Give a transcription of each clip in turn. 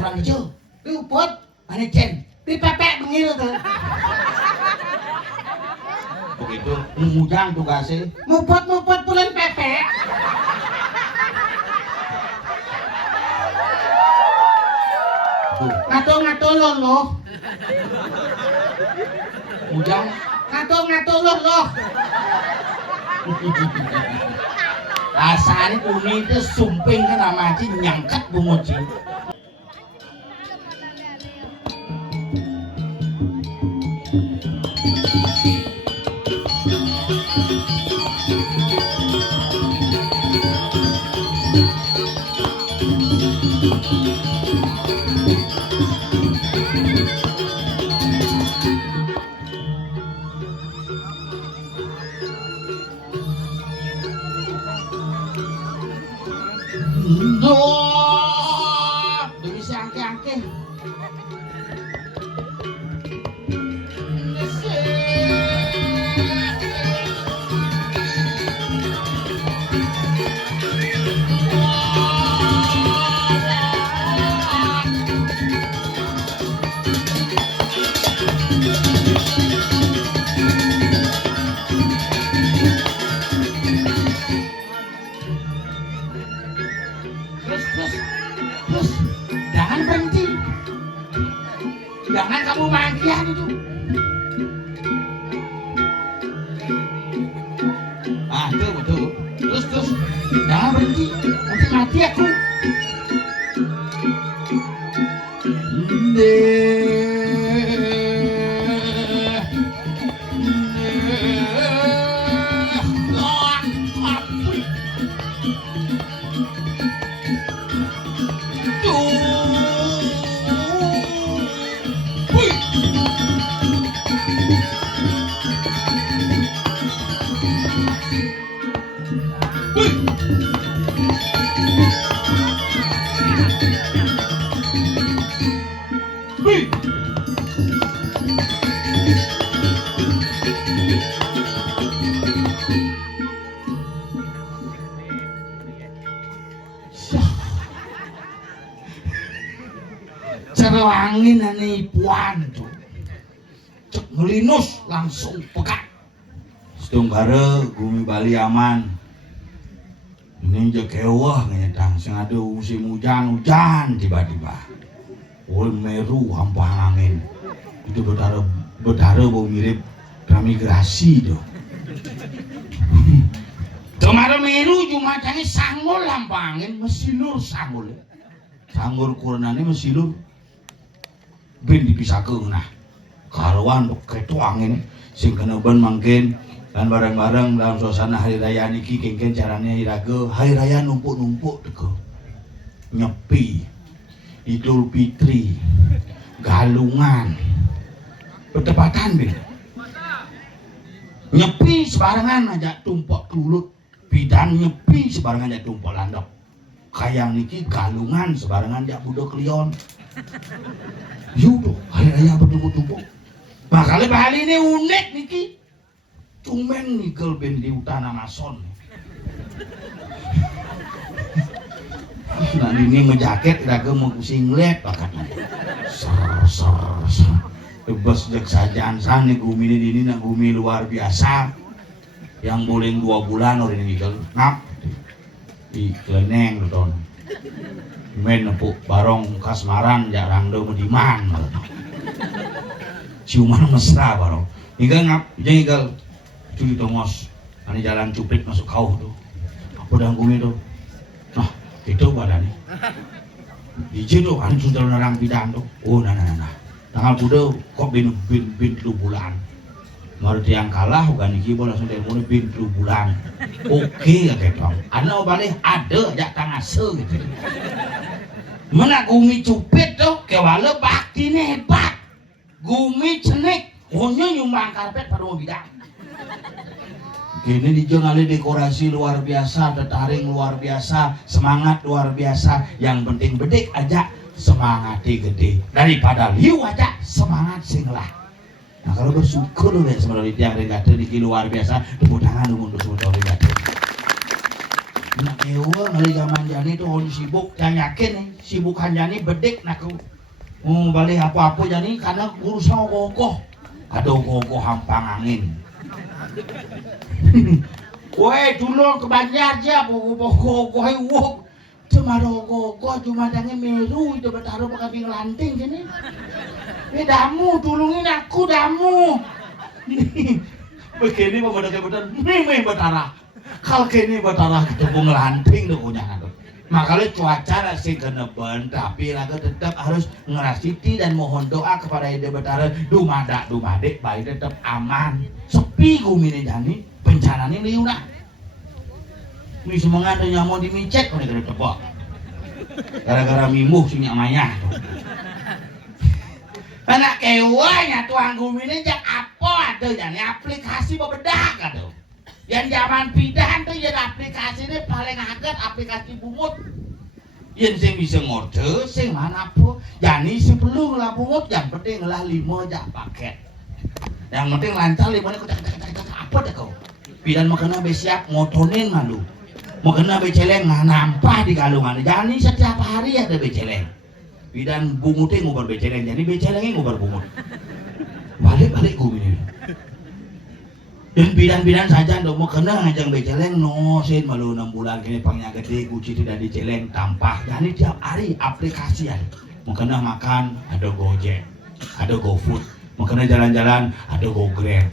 sorang hijau. Uput, mana Cen? Pipepek bengil tuh. Begitu mujang tugasnya. Muput pulen pepek. Ngato lolo. Mujang Ngato lolo. asane kuning itu sumping kan nama Aci nyangkat bungoci. Demi si angke-angke. Terus, jangan berhenti. Jangan kamu bahagia itu. Betul. Terus, jangan berhenti. Nanti mati aku. Cerewangin ane puan tuh. Cek melinus langsung pekat. Setunggara gumi Bali aman. Ini jekewah ngedang sing ada musim hujan tiba-tiba. Meru hampah angin. Itu berdarah bau mirip ramigrasi tuh. Kemarin Meru cuma cani sanggul hampah angin mesilur sanggul. Sanggul kuranane mesilur. Ben dipisahkeun nah. Karuan ketu angin sing kena ben mangkin dan bareng-bareng dalam suasana hari raya niki kengken caranya iraga hari raya numpuk-numpuk teko. Nyepi. Idul Fitri. Galungan. Bertepatan ben. Nyepi sebarangan aja tumpuk tulut. Bidan nyepi sebarangan aja tumpuk landok. Kayang niki galungan sebarangan aja budak lion. Yudo, hari raya bertumpuk-tumpuk. Makanya Bali ini unik niki. Cuman nikel ben di utana mason. Nah ini ngejaket raga mau singlet bakatnya. Ser. Bebas jek sajaan sana gumi ini nak gumi luar biasa. Yang boleh 2 bulan orang ini nikel. Ngap di keleneng ton. Main nepuk barong kasmaran jarang do mediman. Ciuman mesra barong. Hingga ngap jengkel cuci tongos. Ani jalan cuplik masuk kau tuh. Apa dah gumi tuh. Nah, itu badannya. Ije tuh ani sudah narang bidang tuh. Oh nah. Tanggal kuda kok bin 2 bulan. Ngerti yang kalah bukan iki langsung telepon bin 2 bulan. Oke ya ketong. Ana balik ada aja tangase gitu. Mana gumi cupit tuh kewala bakti nih hebat. Gumi cenik, hanya nyumbang karpet pada mau bidang. Kini dijengali dekorasi luar biasa, tetaring luar biasa, semangat luar biasa. Yang penting bedik aja semangat gede. Daripada liu aja semangat singlah. Nah kalau bersyukur deh sebenarnya tiang regate di luar biasa, tepuk tangan untuk semua regate. Nak ewa ngali zaman jani tuh orang sibuk, jangan yakin nih sibukan jani bedek nak balik apa-apa jani karena urusan ogoh-ogoh. Ada ogoh-ogoh hampang angin. Woi dulu ke Banjar aja, ogoh-ogoh wuk. Cuma ogoh-ogoh cuma jangan meru itu bertaruh pakai lanting gini. Damu tulungin aku damu. Begini mau betul-betul nih betara. Kalau kini betara ketemu ngelanting tuh punya kan. Makanya cuaca sih kena ben, tapi laga tetap harus ngerasiti dan mohon doa kepada Ide Betara dumadek baik tetap aman. Sepi gumine jani bencana ini liuna. Ini semangat yang mau dimicet oleh kena tebak. Gara-gara mimuh sini amanya. Anak kewanya tuang gumine jak apa ada jani aplikasi bebedak ada. Yang zaman pindahan tuh yang aplikasi ini paling agak aplikasi bungut. Yang sing bisa ngorde, sing mana pun. Jadi si perlu lah bungut, yang penting lah 5 aja paket. Yang penting lancar 5 ini apa dah kau? Pidan mau kena besiap ngotonin malu. Mau kena beceleng nampah di kalungan. Jadi setiap hari ada beceleng. Pidan bungutnya ngubar beceleng, jadi becelengnya ngubar bungut. Balik-balik gue ini. Dan bidan-bidan saja dong mau kena ngajang beceleng nosin malu 6 bulan kini pangnya gede kuci tidak diceleng tampah. Jadi tiap hari aplikasi ada. Mau kena makan ada Gojek, ada GoFood. Mau kena jalan-jalan ada GoGrab.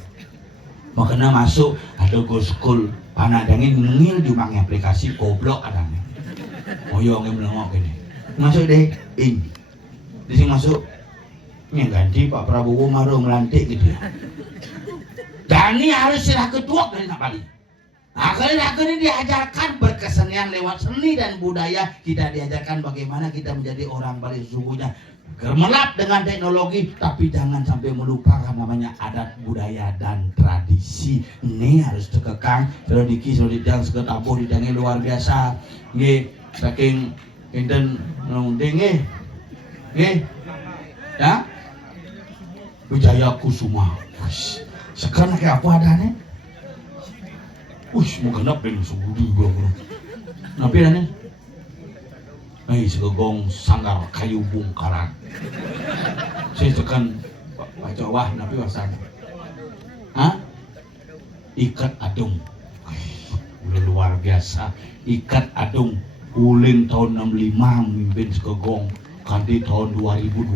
Mau kena masuk ada GoSchool. Panak dangin ngil di mang aplikasi goblok adanya. Moyong yang melengok ini. Masuk deh ini. Di sini masuk. Ini ganti Pak Prabowo maru melantik gitu ya. Dani harus sirah kedua dari Bali. Nah, kali ini diajarkan berkesenian lewat seni dan budaya. Kita diajarkan bagaimana kita menjadi orang Bali sesungguhnya. Gemerlap dengan teknologi, tapi jangan sampai melupakan namanya adat budaya dan tradisi. Ini harus terkekang. Kalau diki, kalau didang, sekat abu, didangnya luar biasa. Nge, saking enten nunding nge, ya, Wijaya Kusuma. Sekarang kayak apa adanya? Mau genap dengan segudi gua bro. Tapi adanya? Segegong sanggar kayu bungkaran. Saya tekan Pak Jawa, nabi wasan. Ikat adung. Udah luar biasa. Ikat adung. Uling tahun 65 memimpin segegong. Kandi tahun 2025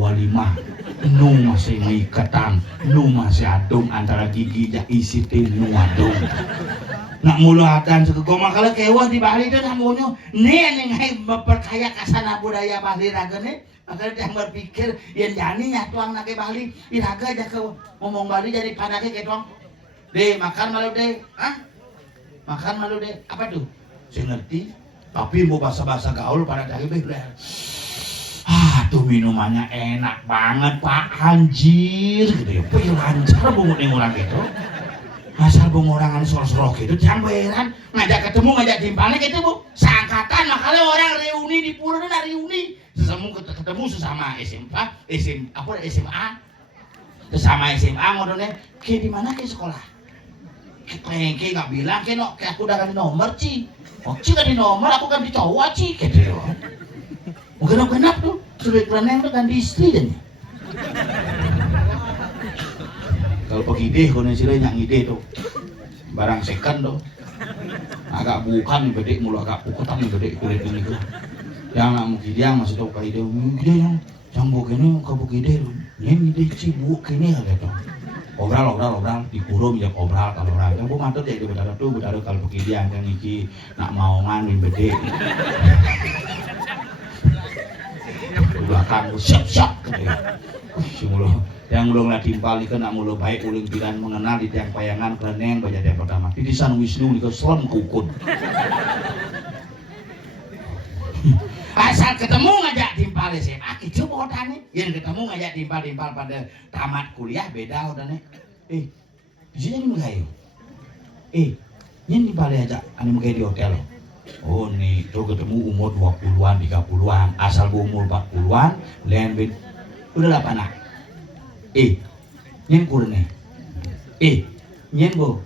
nu masih ngikatan, nu masih adung antara gigi jak isi tim nu adung. Nak mulu adan segegong makala kewah di Bali itu namunnya nih memperkaya kasana budaya Bali raga nih. Makanya dia berpikir yang jani nyatuang nake Bali iraga aja ke ngomong Bali jadi panake ketong. Deh makan malu deh, makan malu deh. Apa tuh? Saya ngerti. Tapi mau bahasa-bahasa gaul pada dari bener. Tuh minumannya enak banget Pak, anjir gitu ya. Pih lancar bungut yang orang gitu. Asal bungurangan soro-soro gitu, jangan bayaran. Ngajak ketemu, ngajak timpalnya gitu bu. Seangkatan, makanya orang reuni di pura dan reuni. Ketemu sesama SMA. Sesama SMA ngobrolnya, kayak di mana ke sekolah? Kayak nggak bilang, kayak aku udah ganti nomor Ci. Oh Ci ganti nomor, aku ganti cowok Ci. Gitu loh. Genap-genap tuh, sudah kereneng tuh ganti istri dan kalau pergi deh, kalau nasinya yang ide tuh barang second tuh agak bukan bedek mulu agak pukutan bedek kulit ini tuh yang nak mungkin dia masih tahu kayak ide yang begini ke begini ini ide cibuk ini ada tuh obral dikurung ya obral kalau obral yang bu mantul ya di bedara kalau pergi dia yang iki nak mau nganu bedek belakang siap gitu ya. Yang mulu ngatimpal ikan nak mulu baik uling piran mengenal di tiang payangan kereneng baca yang pertama. Di San Wisnu niku selem kukun. Asal ketemu ngajak timpal SMA kieu bodane. Yen ketemu ngajak timpal pada tamat kuliah beda odane. Di sini menggayu. Nyen timpal aja anu menggayu di hotel. Oh nih tuh ketemu umur 20-an 30-an asal umur 40-an lain ben udah 8 anak nyen kurne nyen bo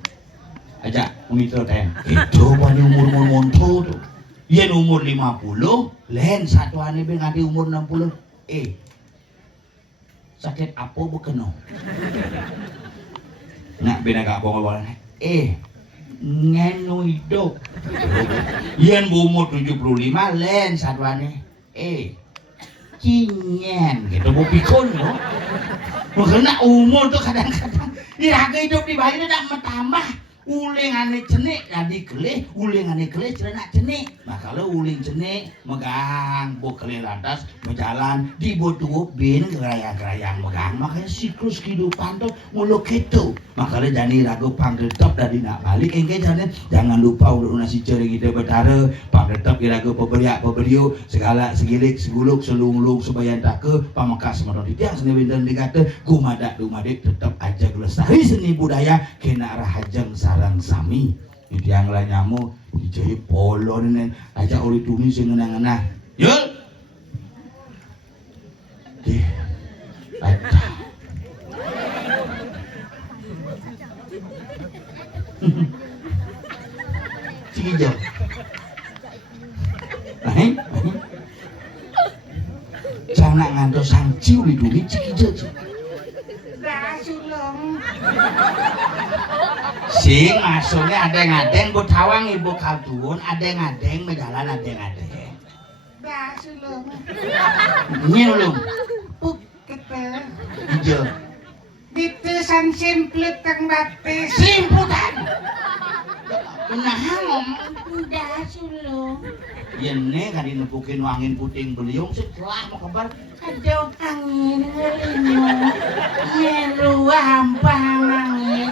Aja umito ten. Itu bani umur monto tuh. Yen umur 50, len satuane be nganti umur 60. Sakit apa bekeno? Nak bena gak bohong-bohong. Ngenu hidup. Yen umur 75, len satuane. Cinyen gitu mau pikun loh. Makanya umur tuh kadang-kadang iraga hidup di Bali itu tak bertambah. Ulingane cenik jadi gelih, ulingane gelih celana cenik. Nah kalau uling cenik megang bokele lantas berjalan di botuh bin gerayang-gerayang megang, makanya siklus kehidupan tuh mulu gitu. Makanya jani ragu pangretep dari nak balik engke jane jangan lupa untuk nasi cering ide betara pangretep iragu peberiak-peberiu segala segilik seguluk selunglung sebayan take pamekas merodi tiang seni winten dikata gumadak dumadik tetap aja lestari seni budaya kena rahajeng sarang sami itu yang lah nyamu dijahit polo ini aja oli tuni sing ngenah-ngenah yul ada sing hijau jangan ngantos sangciu di dunia cik hijau dah sulung sing maksudnya adeng-adeng buat tawang ibu kaltun adeng-adeng berjalan adeng-adeng dah sulung nyelung puk kita hijau ditusan simplut kang baptis simputan nah ngomong dah sulung ini kan dinepukin angin puting beliung setelah mau kabar aduh angin ngelinyo ngeruah hampang angin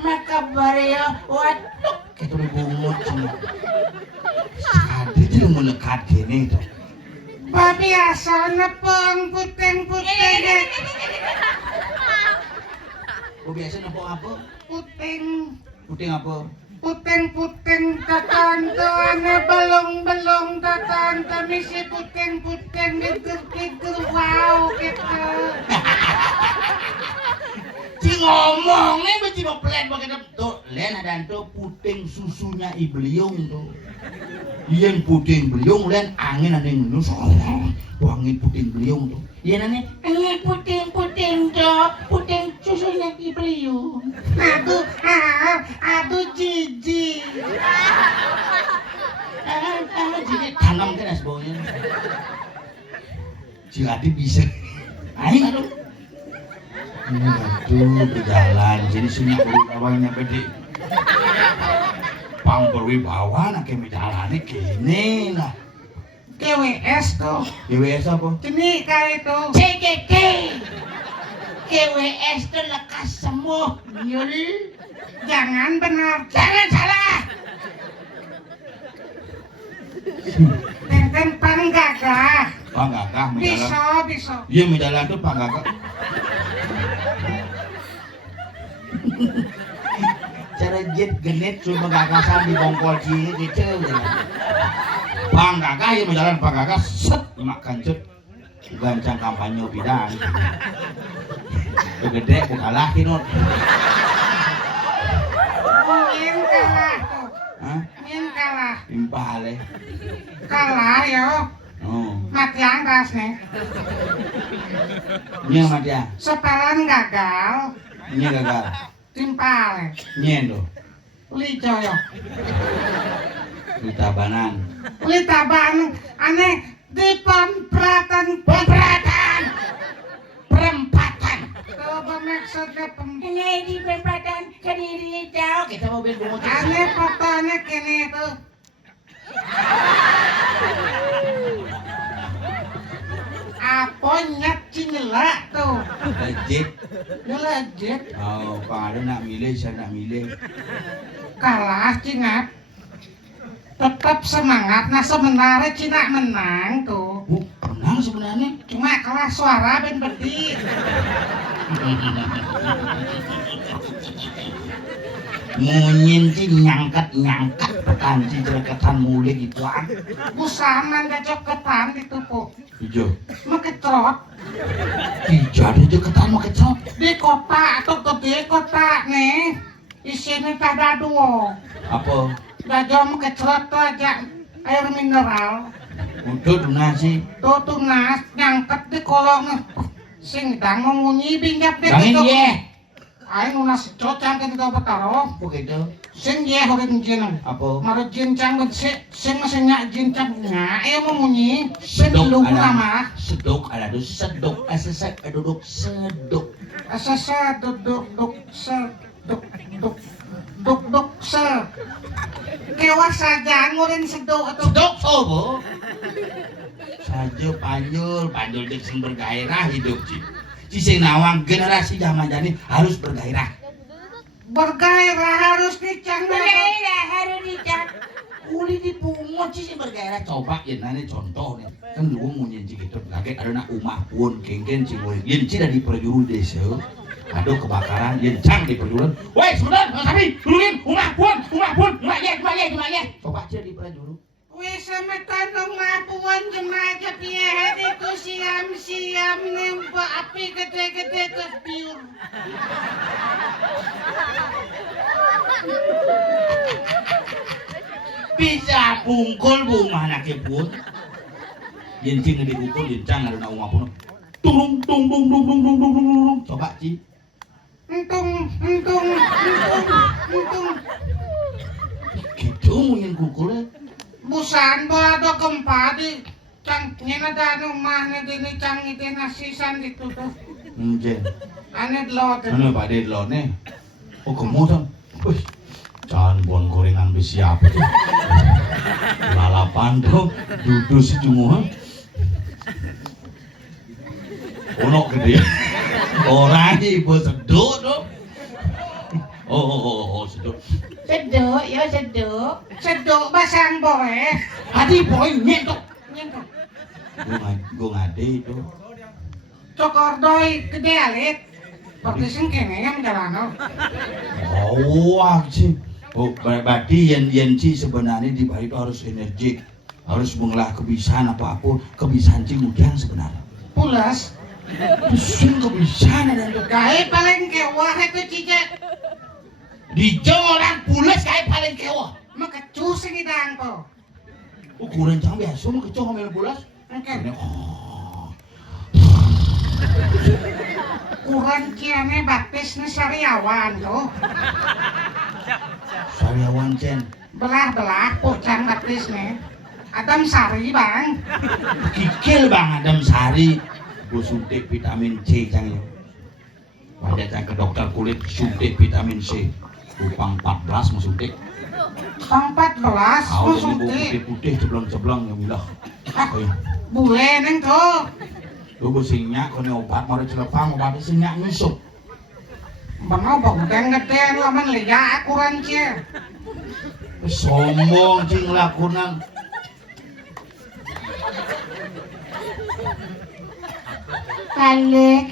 makabar ya waduh itu bungut semua sekali itu melekat gini tuh babi asal nepeng puting-puting kok biasa nepok apa? puting Puting apa? puting-puting tatanto ane belong-belong tatanto misi puting-puting giger-giger wow gitu Si ngomongnya mesti mau pelan pakai tuh len ada tuh puting susunya ibeliung tuh yen puting beliung len angin ada yang nus angin puting beliung tuh yen ane ini puting-puting tuh puting susunya ibeliung aduh jijik jadi tanam kan es bawahnya jika bisa aing aduh ini aduh berjalan jadi sunyak berwibawanya gede pang berwibawa nak kami jalannya gini lah KWS tuh GWS apa? ini kali tuh CGK GWS itu lekas sembuh nyul jangan benar jangan salah enten panggagah panggagah bisa iya menjalan tuh panggagah cara jet genit cuma gagasan di bongkol ciri gitu panggagah iya menjalan panggagah set makan cut gancang kampanye bidang gede kalah kinut ingin kalah tuh ingin kalah impale kalah yo oh matian ras nih nya madia setelan gagal nya gagal timpal nyendo lijoyo ditabanan litaban aneh di pemberatan perempatan coba maksudnya ini di perempatan Kediri jauh kita mobil bungut aneh fotonya kini tuh apa nyat cinyelak tuh legit legit oh pak ada nak milih saya nak milih kalah cingat tetap semangat nah sebenarnya Cina menang tuh menang sebenarnya cuma kalah suara ben bedi munyin sih nyangkat pekanci cereketan mulai gitu ah busaman gak coketan ditupuk hijau makecrot hijau ada cereketan mau kecap di kota atau gede kota nih Isinya tada duo. Apa? Dajom kecrot tuh aja air mineral. Udah nasi. Tuh tunas nyangket di kolong. Sing dang mengunyi binjap deh. Dangin ye. Ayo nunas cocang ke tiga betaro. Begitu. Sing ye horin jin. Apa? Maro jin cang sing masenya jin cang ayo mengunyi. Sing Sedok lugu ada. nama. Sedok ada tuh sedok. Asesek duduk sedok. Asasa duduk duk ser duk duk duk duk ser. Kewas saja ngurin seduk atau Sedok sobo. Saja panjul dek sing bergairah hidup sih. Si sing nawang generasi zaman jani harus bergairah. bergairah harus dicang. harus dicak. Uli dipungut sih bergairah. Coba ya nane contoh nih. Kan lu mau nyenci gitu. Lagi ada nak umah pun kengken sih gue. Yenci dari perjuru desa. Aduh kebakaran yencang di perjuruan. Woi sebentar, kami duluin umah pun. Cuma ye. Coba aja di perjuru. Wes sama tanong mapuan jemaja piye itu siam nembak api gede-gede terpiur. Bisa bungkul bunga anaknya pun. Yenci ngedi bungkul yencang ada nak umah pun. Tung. Coba Ci. Entung. Gitu mungkin kukulnya. Busan ada gempa di cang nyena da rumahnya dini cang itu nasisan ditutup. Jen. Ane delot. Ano Pak De lo nih? Oh kemudian. Wih. Jangan bon gorengan besi apa tuh. Lalapan tuh duduk si cuma. Ono gede. Orang ibu seduk tuh. Oh seduk. Seduk, ya seduk. Seduk basang boy. Hati boy nyentok. Nyentuh. Gue ngade itu. Cokor doi gede alit. Seperti sing kene yang jalan. Oh sih. Oh berarti Yenci sebenarnya di bawah itu harus energik. Harus mengelah kebiasaan apa-apa. Kebiasaan Ci mudah sebenarnya. Pulas. Pusing kebiasaan dan tuh. Kae paling kewah itu cijek. Di Jawa orang pulas kayak paling kewah. Maka cusing idang po. Ukuran cang biasa mau kecoh ngomel pulas. Oke. Ini Kurang kiane baptis ni sariawan tuh. Sariawan Cen. Belah pucang baptis nih. Adam sari bang. Kikil bang Adam Sari. Gue suntik vitamin C cang ya. Wajah cang ke dokter kulit suntik vitamin C. Upang 14 mau suntik. Pang 14 Kau jadi suntik. putih ceblang ya milah. Bule neng tuh. Lu gue singnya kau obat mau dicelepang obatnya singnya nyusup. Bang bang gede laman liya akuran cie. Sombong cing lakunan. Kale,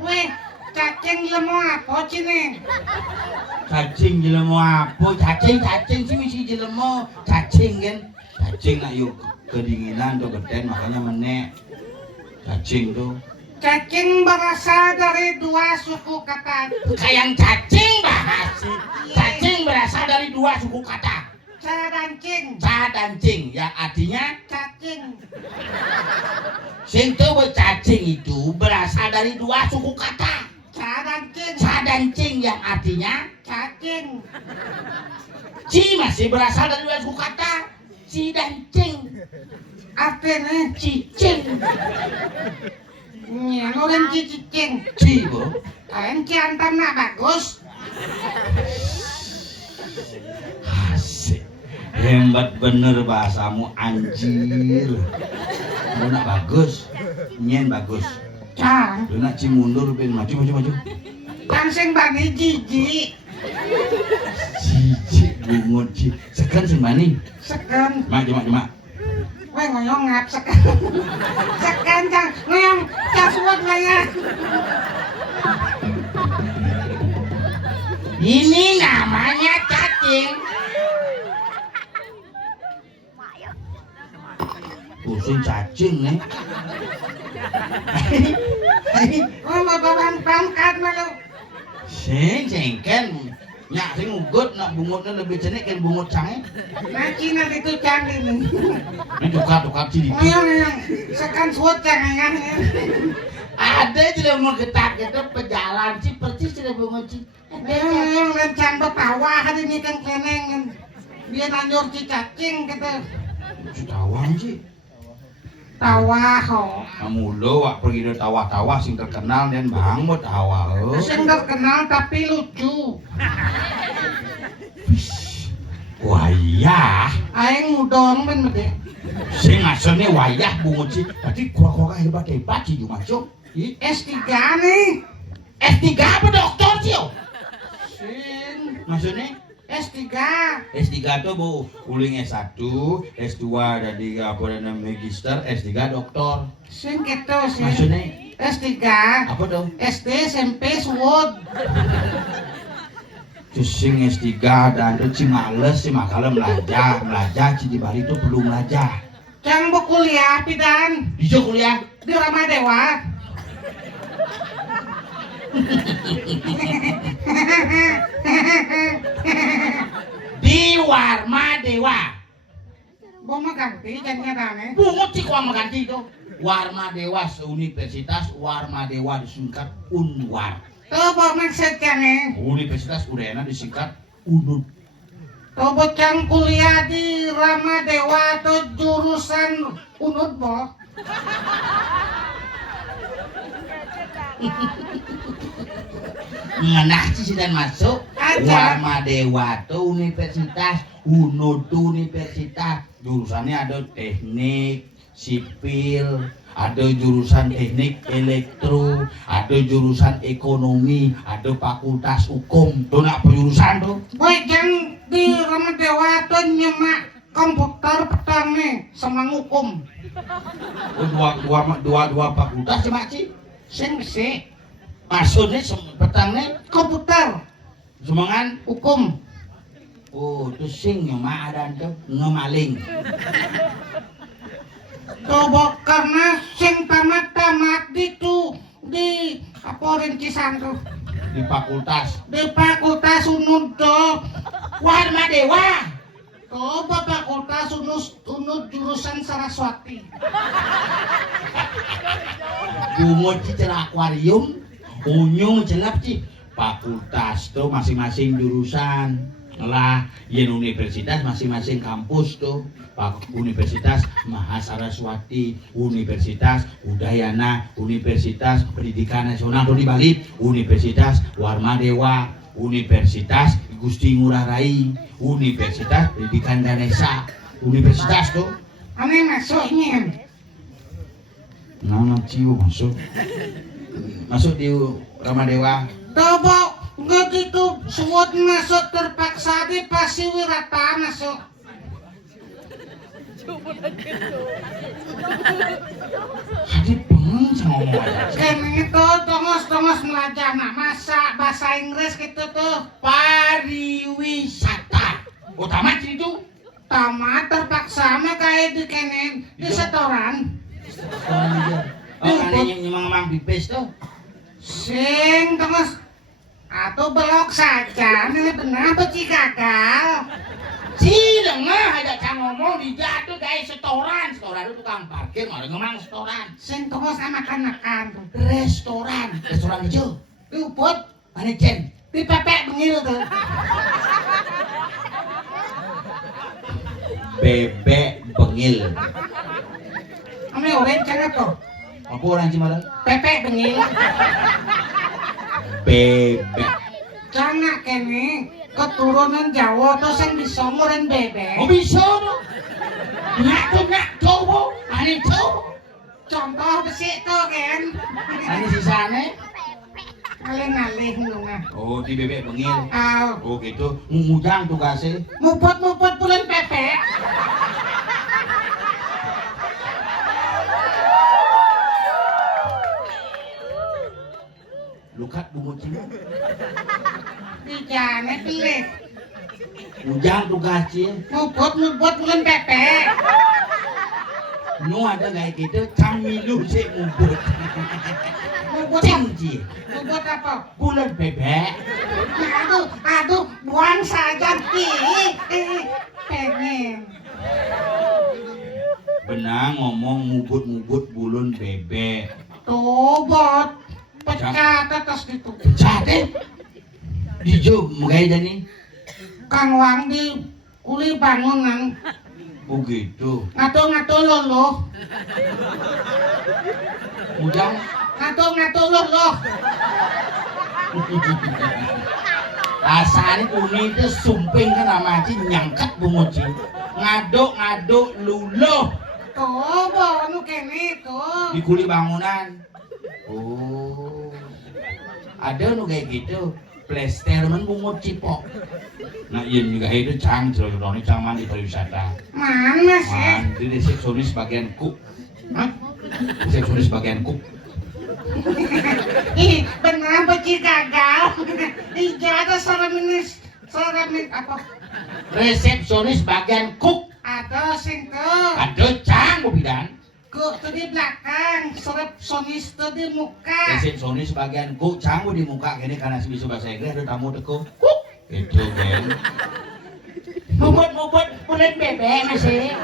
Weh, cacing lemo apa cine? Cacing jelema apa? Cacing sih mesti jelema. Cacing kan. Cacing nak yuk kedinginan tuh geden makanya menek. Cacing tuh. Cacing berasal dari dua suku kata. Kayak cacing bahas sih. Cacing berasal dari dua suku kata. Ca dan cing. Ca dan cing yang artinya Cacing. sing tuh cacing itu berasal dari dua suku kata. Ca dan cing. Ca dan cing yang artinya Cacing. ci masih berasal dari dua suku kata. Ci dan cing. Artinya Cicing. nyelurin cicing. Ci bu. Kalian ciantam nak bagus. Asik. Hebat bener bahasamu anjir. Lu nak bagus. Nyen bagus. Cang. Lu nak ci mundur ben maju. Kan sing bani jijik. Cici bungut ci. Sekan sing mani. Seken. Cuma. Weh ngoyong ngap seken. Seken cang. Ngoyong casuat ngaya. Ini namanya cacing. Pusing cacing nih. Oh mau bawa pangkat malu. Sing kan nyak sing ugut nak bungutnya lebih cenik kan bungut canggih. Nah Cina itu canggih nih. Ini tukar cilik. Yang sekan suat canggih. Ada juga mau getak gitu pejalan sih persis sudah bungut sih. Yang lencang betawa hari ini kan keneng kan. Dia nanjur cicacing gitu. Tawang sih. Tawa ho. Kamu lo wak pergi dari tawa-tawa sing terkenal dan bang buat tawa. Sing terkenal tapi lucu. Wayah. Aing mudong ben bede. Sing asalnya wayah bungut sih. Tapi kura-kura hebat sih cuma masuk. S3 nih. S3 apa dokter sih? Sing Maksudnya? S3. S3 tuh bu, uling S1, S2 dari apa namanya magister, S3 doktor. Sing gitu sih. Maksudnya S3. apa dong? SD SMP suwud. Terus sing S3 dan tuh si males si makalah belajar si di Bali tuh perlu belajar. Cang bu kuliah pidan Di kuliah di Ramadewa. Di Warma Dewa. Mau ganti jadinya rame. Bungut sih kok mengganti itu. Warma Dewa Universitas Warma Dewa disingkat Unwar. Tuh mau maksudnya nih. Universitas Udayana disingkat UNUD. Tuh bocang kuliah di Ramadewa atau jurusan Unud boh. Ngenah sih dan masuk. Aja. Warma Dewa tuh universitas, UNUD tuh universitas. Jurusannya ada teknik, sipil, ada jurusan teknik elektro, ada jurusan ekonomi, ada fakultas hukum. Tuh nak penjurusan tuh. Bocang di Ramadewa tuh nyemak komputer petang nih sama hukum. Dua fakultas cuma sih. Sing sih Maksudnya petangnya komputer semangan. hukum. Oh, itu sing nyemak ada tuh ngemaling. Coba karena sing tamat di apa rintisan tuh Di fakultas di fakultas Unud tuh. Warma Dewa. Coba fakultas Unud jurusan Saraswati. Bungut sih celah akuarium, unyung celap sih. Fakultas tuh masing-masing jurusan. Lah, yen universitas masing-masing kampus tuh. Universitas Mahasaraswati, Universitas Udayana, Universitas Pendidikan Nasional tuh di Bali, Universitas Warma Dewa, Universitas Gusti Ngurah Rai, Universitas Pendidikan Danesa, Universitas tuh. Aneh masuknya. Nah, cium masuk di Ramadewa. Coba nggak gitu suwot masuk terpaksa di Pasiwirata masuk. Hadi pengen ngomong aja. Kan itu tongos belajar nah masak bahasa Inggris gitu tuh. Pariwisata. Utama sih itu. Tamat terpaksa mah kayak di kenen di setoran. Oh, kali nyemang-memang bipes tuh. Sing tongos atau belok saja ini benar beci gagal. Si dengar ada cang ngomong di jatuh kayak setoran itu tukang parkir malah ngomong setoran. Sing tongos anak-anakan tuh. Restoran hijau. Luput Mana Jen? di pepek bengil tuh. Bebek bengil. Ame orang cengak tuh. Apa orang Cimalang? Pepek bengil. Bebek. Cengak kene keturunan Jawa tuh sing disomorin bebek. Oh bisa tuh. Nak coba. Ani coba. Contoh besi tuh kan. Ani sisane. Ngalih-ngalih ngomong. Oh, di bebek bengil. Oh, gitu. Ngujang tugasnya. Muput bulan pepek. Lukat bungut sini. Dijane pilih. Ngujang tugasnya. Muput bulan pepek. Nu ada kayak gitu, camilu sih mubut. Bubut Cinci, bubut apa? bulan bebek. Aduh, buang saja. Pengen. Benang ngomong mubut-mubut bulun bebek. Tuh, bot. Pecah atas gitu. Cate. Dijo mengaya jani. Kang Wang di uli bangunan. Begitu. Ngato lolo. Ujang. Ngato lolo. Asane kuni itu sumping kan nama Ci nyangkat bunguci. Ngaduk luluh Tuh, bot. Nu kene tuh. di kuli bangunan. Oh. Ada nu kayak gitu. Plester men bungut cipok. Nah iya juga itu cang jelek-jelek cang mandi pariwisata. Mana sih? Man, di resepsionis bagian cook. Hah? Resepsionis bagian cook. Ih, benar beci gagal. Ija ada saramin apa? Resepsionis bagian cook. Ada sing tuh. Ada cang bu bidan. Kok tuh di belakang, resepsionis tuh di muka. Resepsionis bagian cook cang bu di muka gini karena bisa bahasa Inggris ada tamu teko. Cook. Itu kan. Mubut bulan bebek masih.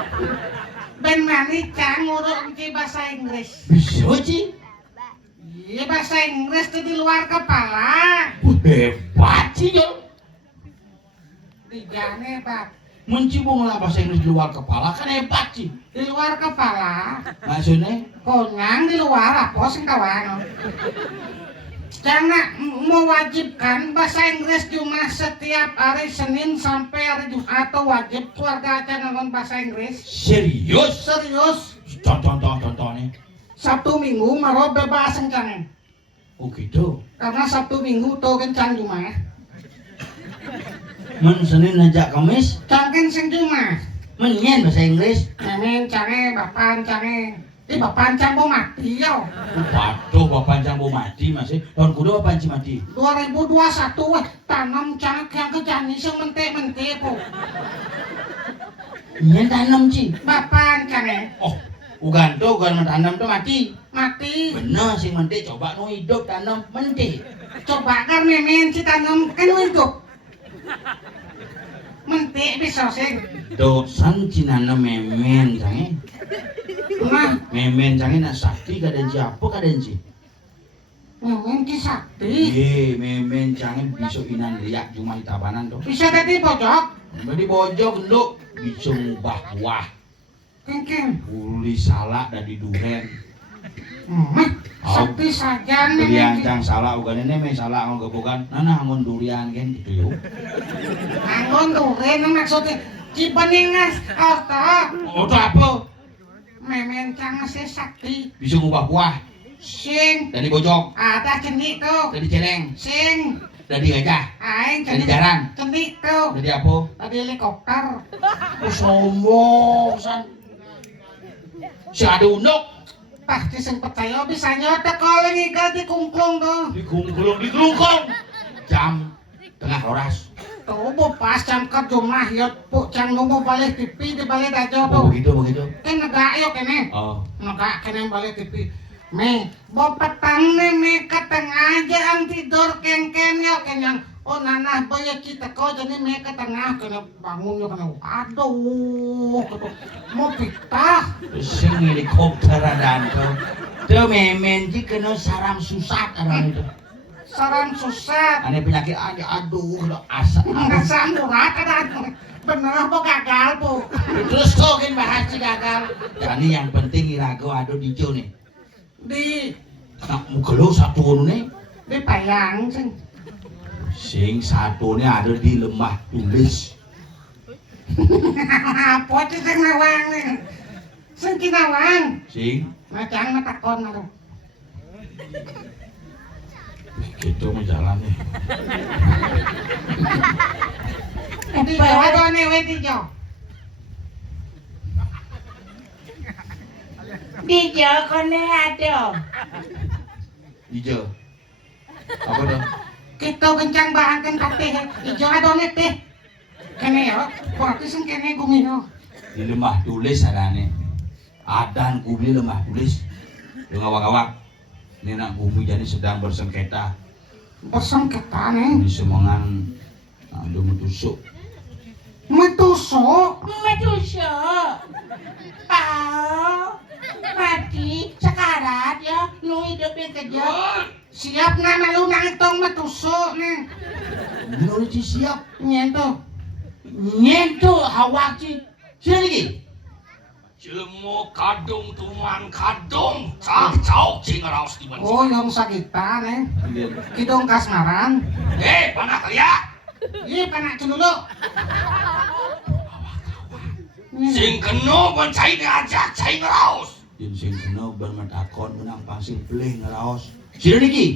Ben mani cang urut di bahasa Inggris. Bisa Ci. Iya bahasa Inggris tuh di luar kepala. Hebat Ci yo. Tigane bab. Mencibung lah bahasa Inggris di luar kepala kan hebat Ci. Di luar kepala. Maksudnya? Konyang di luar apa sing kawan? Jangan mewajibkan bahasa Inggris cuma setiap hari Senin sampai hari Jumat atau wajib keluarga aja ngomong bahasa Inggris. Serius? Serius. Contohnya. Sabtu Minggu maro bebas kencang. Oh gitu. Karena Sabtu Minggu tuh kencang cuma. Men Senin aja Kamis, Cangken sing cuma. menyen bahasa Inggris. Nemen cange, bapan cange. Di bapan cang mau mati yo. Waduh, bapak cang mau mati masih. Tahun kuda bapak cang mati. 2021 weh tanam cange yang kejani sing mente po. Nyen tanam Ci. Bapan cange. Oh, uganto ugan tanam tuh mati. Mati. Bener sih mente coba nu hidup tanam mente. Coba kan memen si tanam kan hidup. Mente bisa sing. Dosan Cina memen cange. Nah, Memen cange nak sakti kaden siapa kaden si. memen ki sakti. Memen cange bisa inan liak cuma itabanan tuh. Bisa dadi pojok. Jadi bojok nduk bisa ngubah buah. Kengkeng. Uli salak dari duren. Sakti saja Durian memen. cang salak ugan ini me salak nggon gebogan. Nah ngon durian kan gitu yo. Anggon duren maksudnya cipaningas auto. Oto apa? Memen cang si sakti. Bisa ngubah buah Sing dari bojok, ada cenik tuh. dari celeng, Sing dari gajah, aing dari jaran, cenik tuh. dari apa? Tadi helikopter. Oh, sombong san. Si ada unduk Pasti sing percaya bisa nyotek kalau ngigal di kungklung tuh. dikelungkong. Jam tengah roras. Tuh bu pas jam kerjumlah ya bu cang nunggu balik TV di balik aja Oh, tuh. begitu. Kan negak yuk kene. Oh, Negak kene balik TV. Me, bo petang ne me keteng aja ang tidur kengken yuk kenyang. Oh nanah boy kita kau jadi me ketengah kena bangun yuk kena. Aduh, mau pitah. sing helikopter ada tuh. Tuh memen ji kena saram susah orang itu. Saran susah. Ane penyakit aja, aduh, udah asap. Nggak samurah kan. Bener bu gagal bu. Terus kok kan bahas si gagal. Jadi yang penting irago aduh dijo nih. Di Nah, mukelo satu nih. di payang sing. Sing satu nih ada di lemah tulis. Apa itu sing nawang nih? Sing kinawang. Sing Macang matakon aduh. gitu mau jalan nih. Di Jawa tuh nih we di Jawa. Di Jokone ada. Dijo. Apa dong? Kita kencang bahangkan kateh. Di Jawa tuh nih teh. Kene ya, berarti sing kene gumiho. Di lemah tulis ada nih. Adan Gumi lemah tulis dengan awak-awak. Ini nak Gumi jadi sedang bersengketa. Bersengketa nih. Di semangan ada metusuk. Metusuk. Metusuk. Pau. Mati sekarat ya. Nu hidupnya kejam. Siap nama lu nangtong metusuk nih. Ini udah siap. Nyentuh. Nyentuh awak ci. Sini lagi. Jelmo kadung tuman kadung cacau cing raos di Oh yang sakitan nih. Kidung kasmaran. panah kalian Iya panak dulu. sing keno boncai ngajak cai ngeraos Yang sing kena bermatakon menang pasir pelih ngeraos. Sini lagi.